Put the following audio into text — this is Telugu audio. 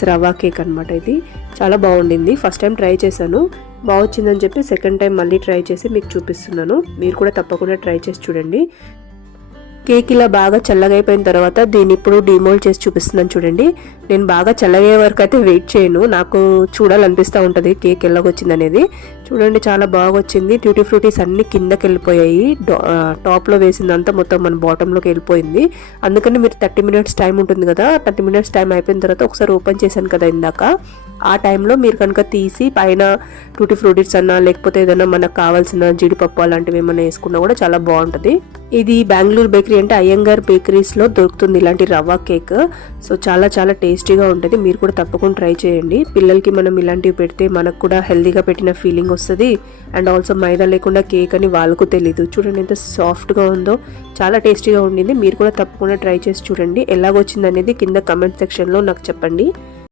బేకరీస్ రవా కేక్ అనమాట. ఇది చాలా బాగుండింది. ఫస్ట్ టైం ట్రై చేశాను, బాగొచ్చిందని చెప్పి సెకండ్ టైం మళ్ళీ ట్రై చేసి మీకు చూపిస్తున్నాను. మీరు కూడా తప్పకుండా ట్రై చేసి చూడండి. కేక్ ఇలా బాగా చల్లగా అయిపోయిన తర్వాత దీన్ని ఇప్పుడు డిమోల్డ్ చేసి చూపిస్తున్నాను చూడండి. నేను బాగా చల్లగా వరకు అయితే వెయిట్ చేయను, నాకు చూడాలనిపిస్తూ ఉంటుంది కేక్ ఎలాగొచ్చింది అనేది. చూడండి చాలా బాగా వచ్చింది. ట్యూటీ ఫ్రూటీస్ అన్ని కిందకి వెళ్ళిపోయాయి, టాప్లో వేసిందంతా మొత్తం మన బాటంలోకి వెళ్ళిపోయింది. అందుకని మీరు 30 minutes టైం ఉంటుంది కదా, 30 minutes టైం అయిపోయిన తర్వాత ఒకసారి ఓపెన్ చేశాను కదా ఇందాక, ఆ టైంలో మీరు కనుక తీసి పైన ట్యూటీ ఫ్రూటీస్ అన్నా లేకపోతే ఏదైనా మనకు కావాల్సిన జీడిపప్పు అలాంటివి ఏమైనా వేసుకున్నా కూడా చాలా బాగుంటుంది. ఇది బెంగళూరు బేకరీ అంటే అయ్యంగార్ బేకరీస్లో దొరుకుతుంది ఇలాంటి రవ్వ కేక్. సో చాలా చాలా టేస్టీగా ఉంటుంది. మీరు కూడా తప్పకుండా ట్రై చేయండి. పిల్లలకి మనం ఇలాంటివి పెడితే మనకు కూడా హెల్తీగా పెట్టిన ఫీలింగ్ వస్తుంది. అండ్ ఆల్సో మైదా లేకుండా కేక్ అని వాళ్ళకు తెలీదు. చూడండి ఎంత సాఫ్ట్గా ఉందో, చాలా టేస్టీగా ఉండింది. మీరు కూడా తప్పకుండా ట్రై చేసి చూడండి. ఎలాగొచ్చింది అనేది కింద కమెంట్ సెక్షన్లో నాకు చెప్పండి.